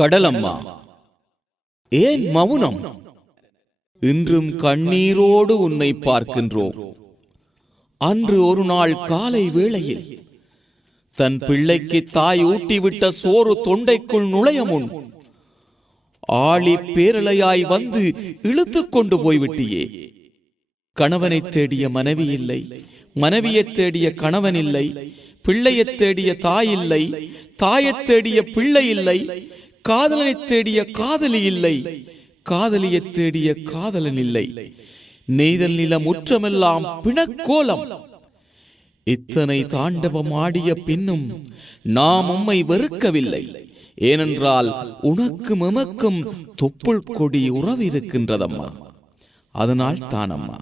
கடலம்மா. ஏன் மௌனம் இன்றும் கண்ணீரோடு உன்னை பார்க்கின்றோம். அன்று ஒரு நாள் காலை வேளையில் தன் பிள்ளைக்கு தாய் ஊட்டிவிட்ட சோறு தொண்டைக்குள் நுழைய முன் ஆளி பேரலையாய் வந்து இழுத்து கொண்டு போய்விட்டியே. கணவனைத் தேடிய மனைவி இல்லை மனைவியைத் தேடிய கணவன் இல்லை பிள்ளையைத் தேடிய தாய் இல்லை தாயைத் தேடிய பிள்ளை இல்லை காதலனை தேடிய காதலி இல்லை. காதலியைத் தேடிய காதலன் இல்லை. நெய்தல் நிலம் முற்றமெல்லாம் பிணக்கோலம். இத்தனை தாண்டவம் ஆடிய பின்னும் நாம் உம்மை வெறுக்கவில்லை. ஏனென்றால் உனக்கும் எமக்கும் தொப்புள் கொடி உறவு இருக்கின்றதம்மா அதனால் தானம்மா.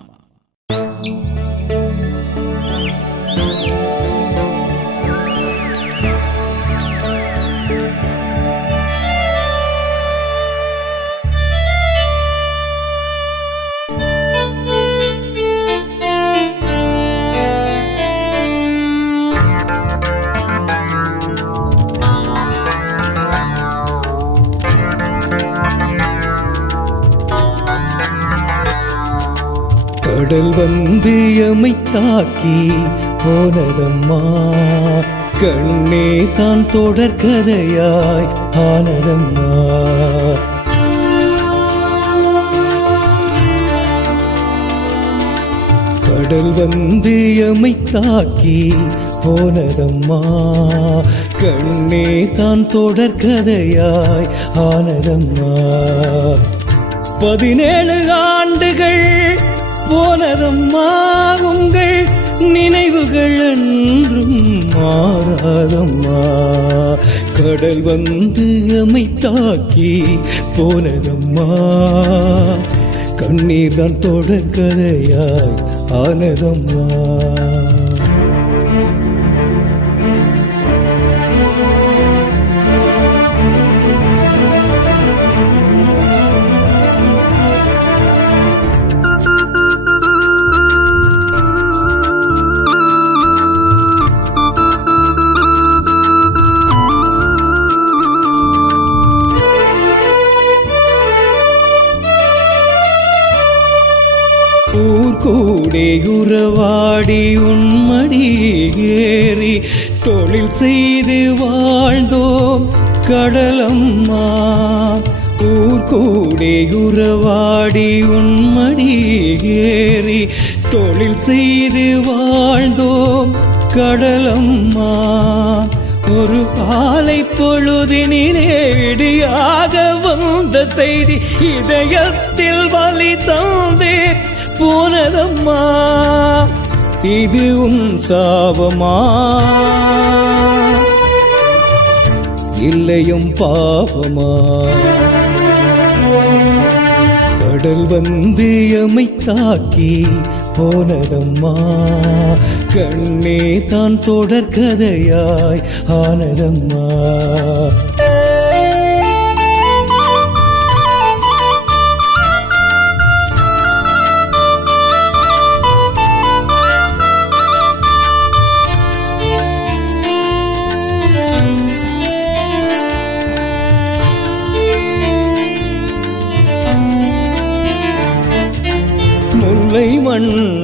கடல் வந்து எமை தாக்கி போனதம்மா கண்ணே தான் தொடர்கதையாய் ஆனதம்மா. கடல் வந்து எமை தாக்கி போனதம்மா. கண்ணே தான் தொடர்கதையாய் ஆனதம்மா. பதினேழு ஆண்டு போனதம்மா உங்கள் நினைவுகள் என்றும் மாறாதம்மா. கடல் வந்து அமைத்தாக்கி போனதம்மா. கண்ணீர் தான் தொடர் கதையாய் ஆனதம்மா. கூடே உறவாடி உன்மடி ஏறி தொழில் செய்து வாழ்ந்தோம் கடலம்மா. ஊர் கூடே உறவாடி உன்மடி ஏறி தொழில் செய்து வாழ்ந்தோம் கடலம்மா. ஒரு காலை பொழுதினிலே விடியாக வந்த செய்தி இதயத்தில் வலி தந்தேன். போனதம்மா. இது உன் சாபமா? இல்லையும் பாவமா? கடல் வந்து எமை தாக்கி போனதம்மா. கண்ணே தான் தொடர்கதையாய் ஆனதம்மா.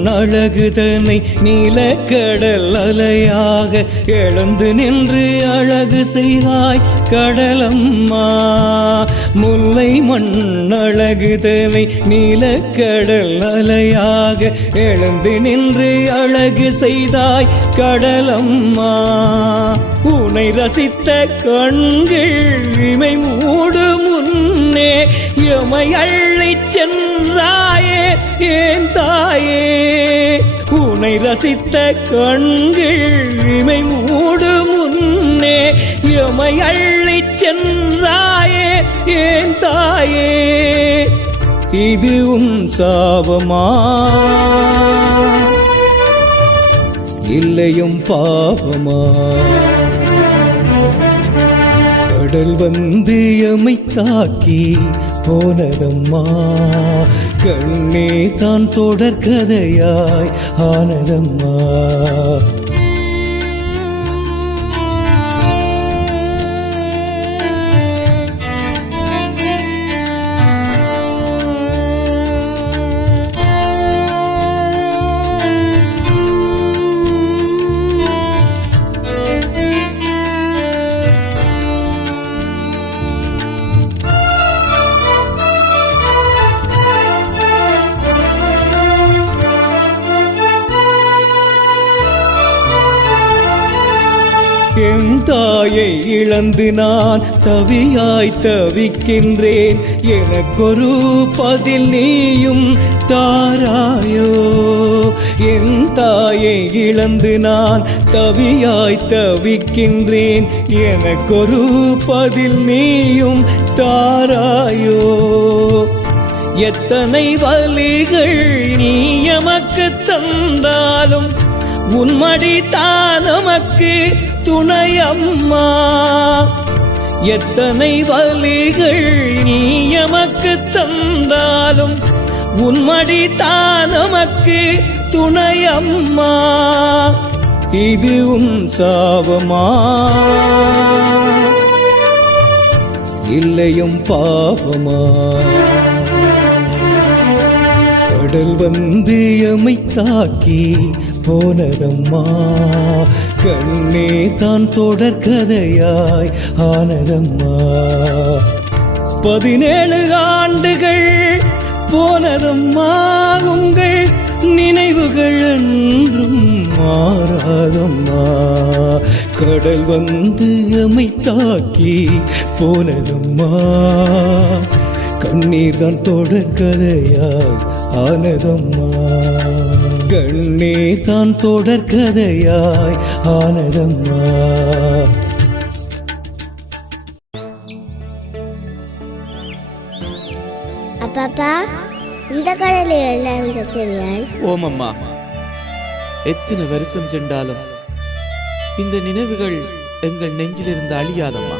அழகுதனை நீலக்கடல் அலையாக எழுந்து நின்று அழகு செய்தாய் கடலம்மா. முல்லை மண் அழகுதனை நீலக்கடல் அலையாக எழுந்து நின்று அழகு செய்தாய் கடலம்மா உனை ரசித்த கண்கள் இமை மூடு முன்னே எமை அள்ளிச் சென்றாயே ஏன் தாயே? உனை ரசித்த கண்கள் இமை மூடு முன்னே எமை அள்ளிச் சென்றாயே ஏன் தாயே? இதுவும் சாபமா? இல்லையும் பாவமா? கடல் வந்து எமை தாக்கி போனதம்மா? கண்ணே தான் தொடர்கதையாய் ஆனதம்மா? தாயை இழந்து நான் தவியாய் தவிக்கின்றேன். எனக்கொரு பதில் நீயும் தாராயோ. என் தாயை இழந்து நான் தவியாய் தவிக்கின்றேன். எனக்கொரு பதில் நீயும் தாராயோ. எத்தனை வலிகள் நீ எமக்கு தந்தாலும் உன்மடி தான் நமக்கு துணை அம்மா எத்தனை வலிகள் நீ எமக்கு தந்தாலும் உன்மடி தான் நமக்கு துணை அம்மா இது உன் சாபமா? இல்லையும் பாபமா? கடல் வந்து எமை தாக்கி போனதம்மா. கண்ணே தான் தொடர்கதையாய் ஆனதம்மா. பதினேழு ஆண்டுகள் போனதம்மா. உங்கள் நினைவுகள் என்றும் மாறாதம்மா. கடல் வந்து அமைத்தாக்கி போனதம்மா. கண்ணீர் தான் தொடர்கதையாய் ஆனதம்மா. கண்ணீர் தான் தொடர்கதையாய் ஆனதம்மா. அப்பாப்பா இந்த கடலில் எல்லாரும் சத்தவியால்? ஓமம்மா எத்தனை வருஷம் சென்றாலும் இந்த நினைவுகள் எங்கள் நெஞ்சிலிருந்து அழியாதம்மா.